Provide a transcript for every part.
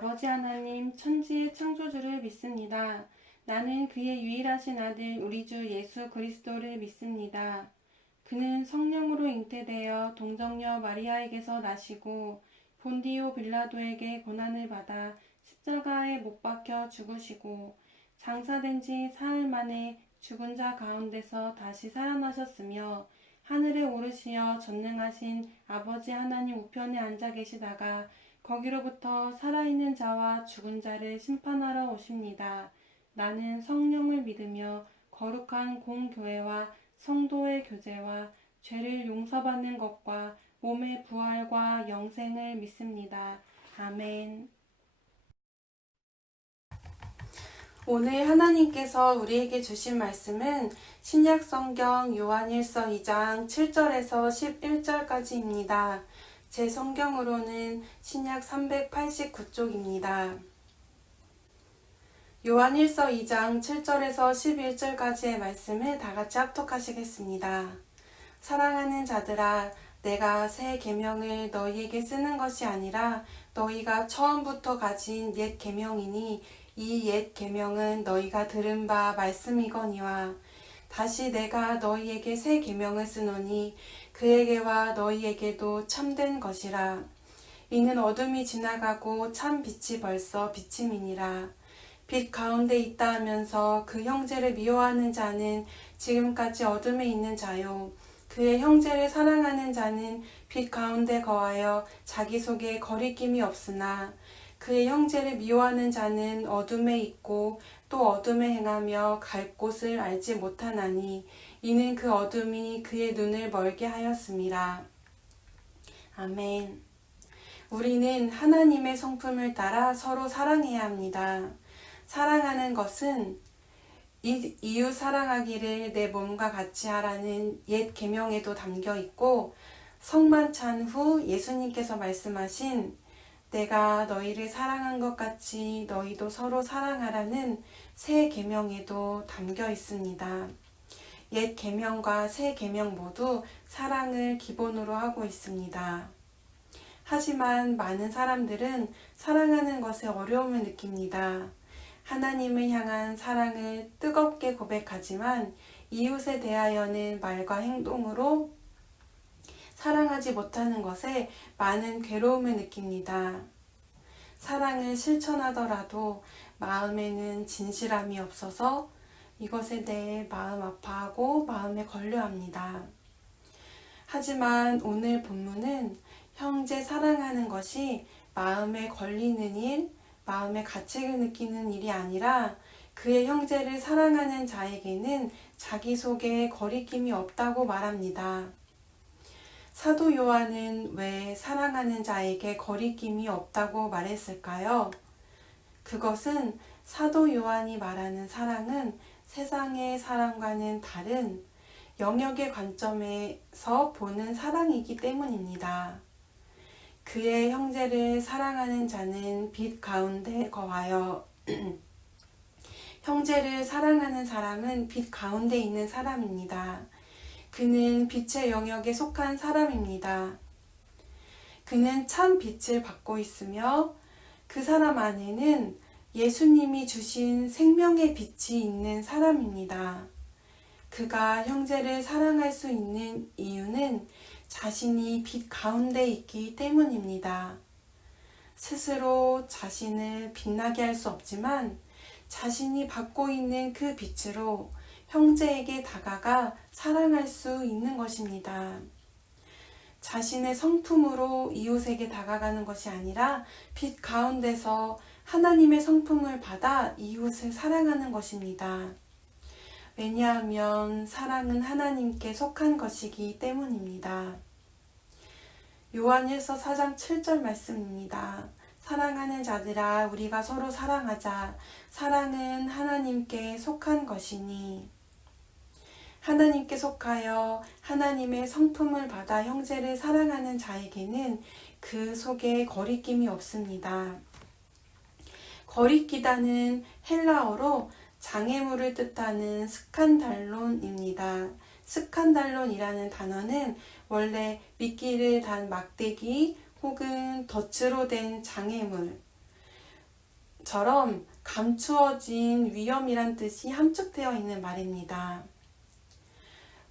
아버지 하나님, 천지의 창조주를 믿습니다. 나는 그의 유일하신 아들 우리 주 예수 그리스도를 믿습니다. 그는 성령으로 잉태되어 동정녀 마리아에게서 나시고 본디오 빌라도에게 고난을 받아 십자가에 못 박혀 죽으시고 장사된 지 사흘 만에 죽은 자 가운데서 다시 살아나셨으며 하늘에 오르시어 전능하신 아버지 하나님 우편에 앉아 계시다가 거기로부터 살아있는 자와 죽은 자를 심판하러 오십니다. 나는 성령을 믿으며 거룩한 공교회와 성도의 교제와 죄를 용서받는 것과 몸의 부활과 영생을 믿습니다. 아멘. 오늘 하나님께서 우리에게 주신 말씀은 신약성경 요한일서 2장 7절에서 11절까지입니다. 제 성경으로는 신약 389쪽입니다. 요한일서 2장 7절에서 11절까지의 말씀을 다같이 합독하시겠습니다. 사랑하는 자들아, 내가 새 계명을 너희에게 쓰는 것이 아니라 너희가 처음부터 가진 옛 계명이니 이 옛 계명은 너희가 들은 바 말씀이거니와 다시 내가 너희에게 새 계명을 쓰노니 그에게와 너희에게도 참된 것이라. 이는 어둠이 지나가고 참 빛이 벌써 비침이니라. 빛 가운데 있다 하면서 그 형제를 미워하는 자는 지금까지 어둠에 있는 자요. 그의 형제를 사랑하는 자는 빛 가운데 거하여 자기 속에 거리낌이 없으나 그의 형제를 미워하는 자는 어둠에 있고 또 어둠에 행하며 갈 곳을 알지 못하나니 이는 그 어둠이 그의 눈을 멀게 하였음이라. 아멘. 우리는 하나님의 성품을 따라 서로 사랑해야 합니다. 사랑하는 것은 이웃 사랑하기를 내 몸과 같이 하라는 옛 계명에도 담겨 있고 성만 찬 후 예수님께서 말씀하신 내가 너희를 사랑한 것 같이 너희도 서로 사랑하라는 새 계명에도 담겨 있습니다. 옛 계명과 새 계명 모두 사랑을 기본으로 하고 있습니다. 하지만 많은 사람들은 사랑하는 것에 어려움을 느낍니다. 하나님을 향한 사랑을 뜨겁게 고백하지만 이웃에 대하여는 말과 행동으로 사랑하지 못하는 것에 많은 괴로움을 느낍니다. 사랑을 실천하더라도 마음에는 진실함이 없어서 이것에 대해 마음 아파하고 마음에 걸려합니다. 하지만 오늘 본문은 형제 사랑하는 것이 마음에 걸리는 일, 마음의 가책을 느끼는 일이 아니라 그의 형제를 사랑하는 자에게는 자기 속에 거리낌이 없다고 말합니다. 사도 요한은 왜 사랑하는 자에게 거리낌이 없다고 말했을까요? 그것은 사도 요한이 말하는 사랑은 세상의 사랑과는 다른 영역의 관점에서 보는 사랑이기 때문입니다. 그의 형제를 사랑하는 자는 빛 가운데 거하여 형제를 사랑하는 사람은 빛 가운데 있는 사람입니다. 그는 빛의 영역에 속한 사람입니다. 그는 참 빛을 받고 있으며 그 사람 안에는 예수님이 주신 생명의 빛이 있는 사람입니다. 그가 형제를 사랑할 수 있는 이유는 자신이 빛 가운데 있기 때문입니다. 스스로 자신을 빛나게 할 수 없지만 자신이 받고 있는 그 빛으로 형제에게 다가가 사랑할 수 있는 것입니다. 자신의 성품으로 이웃에게 다가가는 것이 아니라 빛 가운데서 하나님의 성품을 받아 이웃을 사랑하는 것입니다. 왜냐하면 사랑은 하나님께 속한 것이기 때문입니다. 요한일서 4장 7절 말씀입니다. 사랑하는 자들아, 우리가 서로 사랑하자. 사랑은 하나님께 속한 것이니. 하나님께 속하여 하나님의 성품을 받아 형제를 사랑하는 자에게는 그 속에 거리낌이 없습니다. 거리끼다는 헬라어로 장애물을 뜻하는 스칸달론입니다. 스칸달론이라는 단어는 원래 미끼를 단 막대기 혹은 덫으로 된 장애물, 처럼 감추어진 위험이란 뜻이 함축되어 있는 말입니다.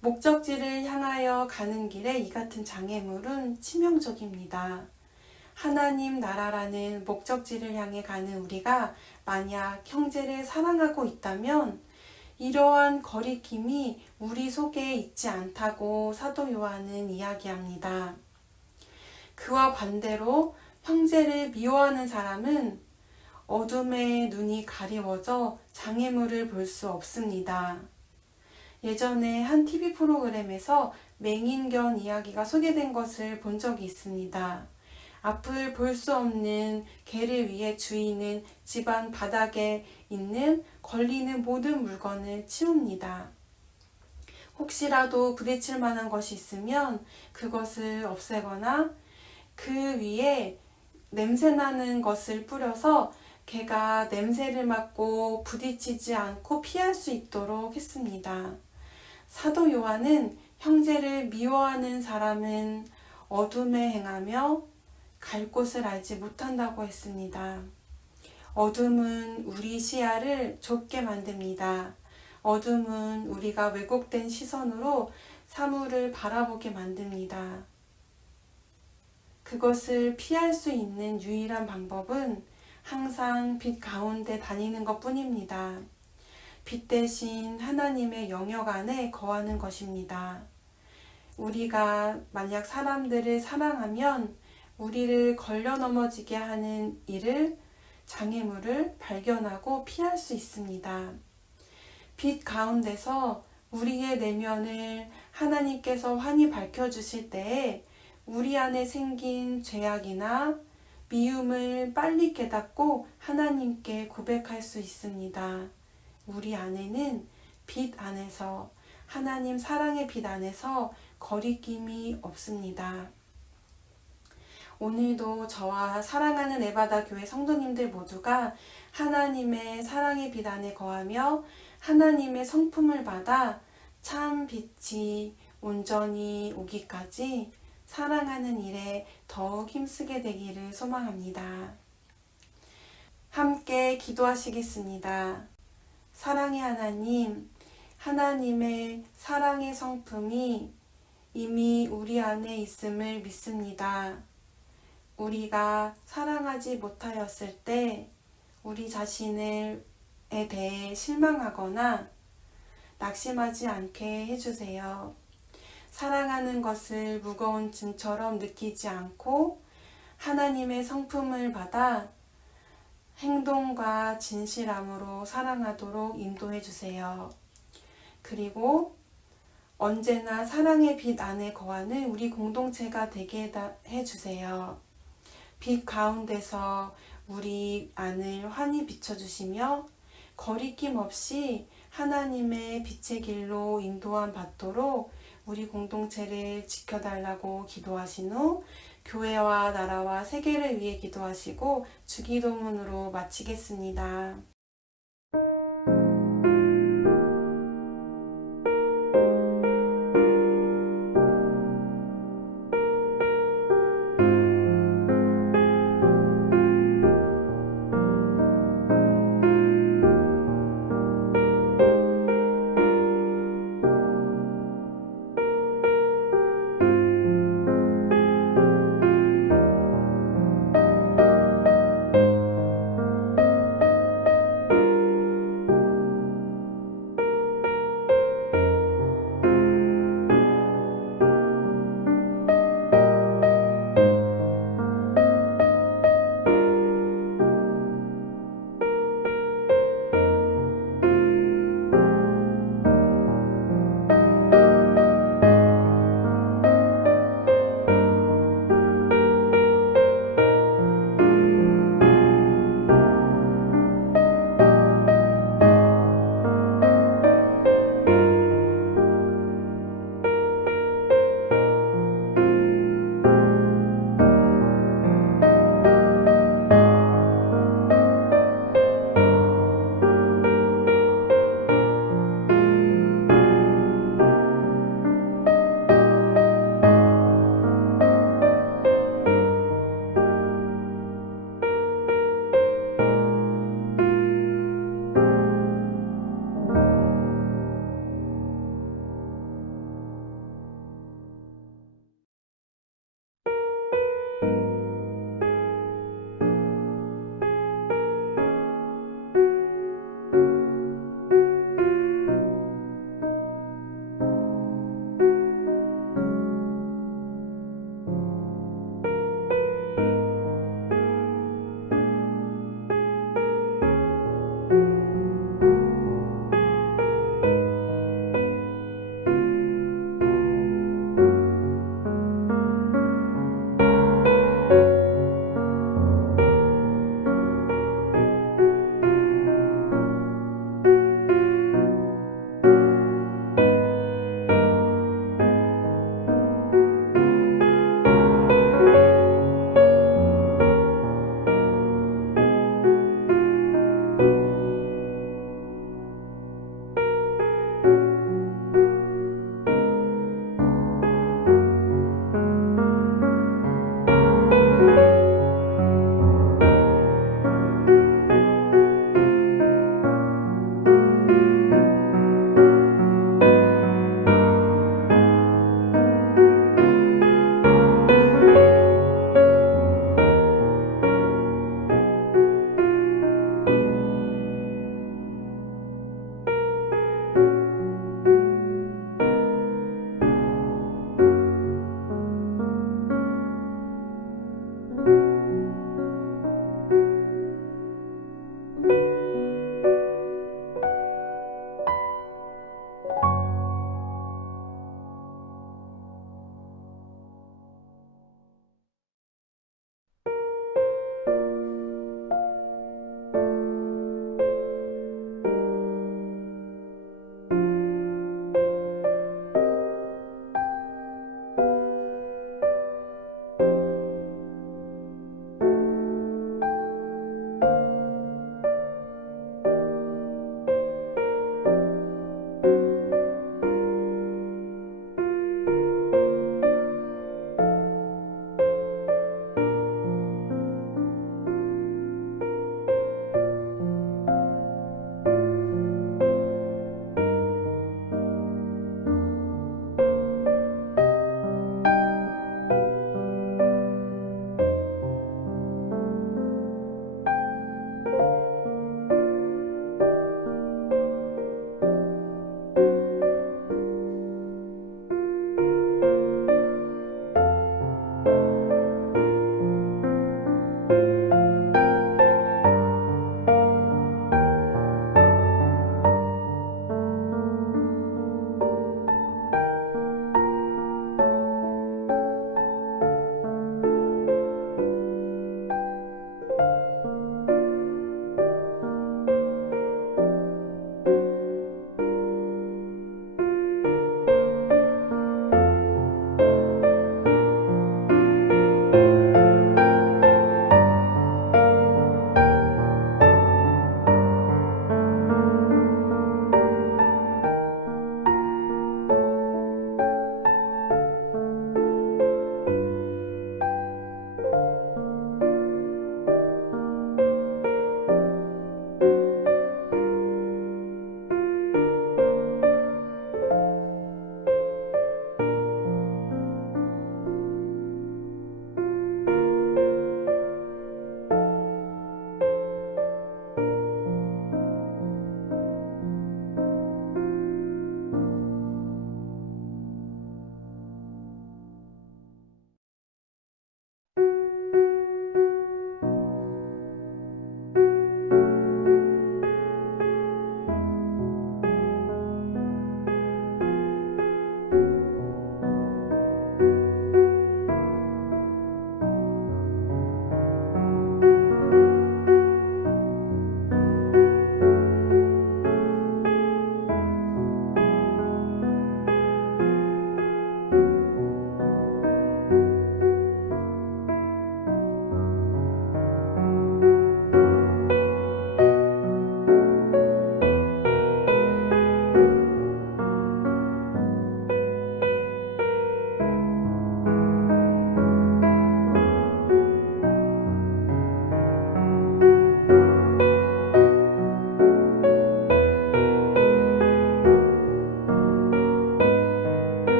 목적지를 향하여 가는 길에 이 같은 장애물은 치명적입니다. 하나님 나라라는 목적지를 향해 가는 우리가 만약 형제를 사랑하고 있다면 이러한 거리낌이 우리 속에 있지 않다고 사도 요한은 이야기합니다. 그와 반대로 형제를 미워하는 사람은 어둠에 눈이 가리워져 장애물을 볼 수 없습니다. 예전에 한 TV 프로그램에서 맹인견 이야기가 소개된 것을 본 적이 있습니다. 앞을 볼 수 없는 개를 위해 주인은 집안 바닥에 있는 걸리는 모든 물건을 치웁니다. 혹시라도 부딪힐 만한 것이 있으면 그것을 없애거나 그 위에 냄새나는 것을 뿌려서 개가 냄새를 맡고 부딪히지 않고 피할 수 있도록 했습니다. 사도 요한은 형제를 미워하는 사람은 어둠에 행하며 갈 곳을 알지 못한다고 했습니다. 어둠은 우리 시야를 좁게 만듭니다. 어둠은 우리가 왜곡된 시선으로 사물을 바라보게 만듭니다. 그것을 피할 수 있는 유일한 방법은 항상 빛 가운데 다니는 것 뿐입니다. 빛 대신 하나님의 영역 안에 거하는 것입니다. 우리가 만약 사람들을 사랑하면 우리를 걸려 넘어지게 하는 일을, 장애물을 발견하고 피할 수 있습니다. 빛 가운데서 우리의 내면을 하나님께서 환히 밝혀주실 때에 우리 안에 생긴 죄악이나 미움을 빨리 깨닫고 하나님께 고백할 수 있습니다. 우리 안에는 빛 안에서, 하나님 사랑의 빛 안에서 거리낌이 없습니다. 오늘도 저와 사랑하는 에바다 교회 성도님들 모두가 하나님의 사랑의 빛 안에 거하며 하나님의 성품을 받아 참 빛이 온전히 오기까지 사랑하는 일에 더욱 힘쓰게 되기를 소망합니다. 함께 기도하시겠습니다. 사랑의 하나님, 하나님의 사랑의 성품이 이미 우리 안에 있음을 믿습니다. 우리가 사랑하지 못하였을 때 우리 자신에 대해 실망하거나 낙심하지 않게 해주세요. 사랑하는 것을 무거운 짐처럼 느끼지 않고 하나님의 성품을 받아 행동과 진실함으로 사랑하도록 인도해 주세요. 그리고 언제나 사랑의 빛 안에 거하는 우리 공동체가 되게 해 주세요. 빛 가운데서 우리 안을 환히 비춰주시며 거리낌 없이 하나님의 빛의 길로 인도함 받도록 우리 공동체를 지켜달라고 기도하신 후 교회와 나라와 세계를 위해 기도하시고 주기도문으로 마치겠습니다.